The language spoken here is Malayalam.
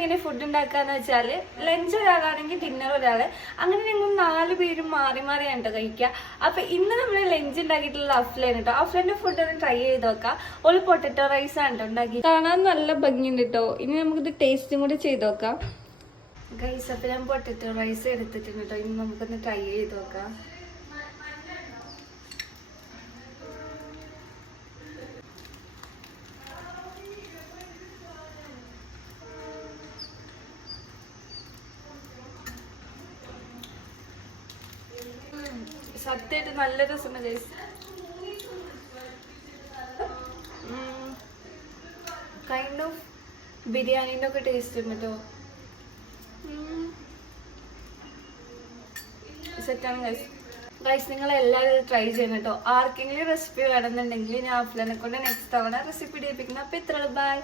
എങ്ങനെ ഫുഡ് ഉണ്ടാക്കാന്ന് വെച്ചാൽ ലഞ്ച് ഒരാളാണെങ്കിൽ ഡിന്നർ ഒരാള്, അങ്ങനെ ഞങ്ങൾ 4 പേരും മാറി മാറിയാണ് കേട്ടോ കഴിക്കുക. അപ്പൊ ഇന്ന് നമ്മൾ ലഞ്ച് ഉണ്ടാക്കിയിട്ടുള്ള അഫ്ലയാണ് കേട്ടോ. അഫ്ലന്റെ ഫുഡ് ഒന്ന് ട്രൈ ചെയ്ത് നോക്കാം. ഒരു പൊട്ടറ്റോ റൈസ് ആണ് കേട്ടോ ഉണ്ടാക്കി. കാണാൻ നല്ല ഭംഗിയുണ്ട് കേട്ടോ. ഇനി നമുക്കിത് ടേസ്റ്റും കൂടി ചെയ്ത് നോക്കാം. ഗൈസ്, അപ്പൊ ഞാൻ പൊട്ടറ്റോ റൈസ് എടുത്തിട്ടുണ്ട് കേട്ടോ. ഇനി നമുക്കൊന്ന് ട്രൈ ചെയ്ത് നോക്കാം. സത്യമായിട്ട് നല്ല രസമുണ്ട് ഗൈസ്. കൈൻഡ് ഓഫ് ബിരിയാണീൻ്റെ ഒക്കെ ടേസ്റ്റ് ഉണ്ട് കേട്ടോ. സെറ്റാണ് ഗൈസ്. ഗൈസ്, നിങ്ങൾ എല്ലാവരും ട്രൈ ചെയ്യണം കേട്ടോ. ആർക്കെങ്കിലും റെസിപ്പി വേണമെന്നുണ്ടെങ്കിൽ ഞാൻ അഫ്ലനെ കൊണ്ട് നെക്സ്റ്റ് തവണ റെസിപ്പി ഇടിപ്പിക്കണം. അപ്പോൾ ഇത്ര ബൈ.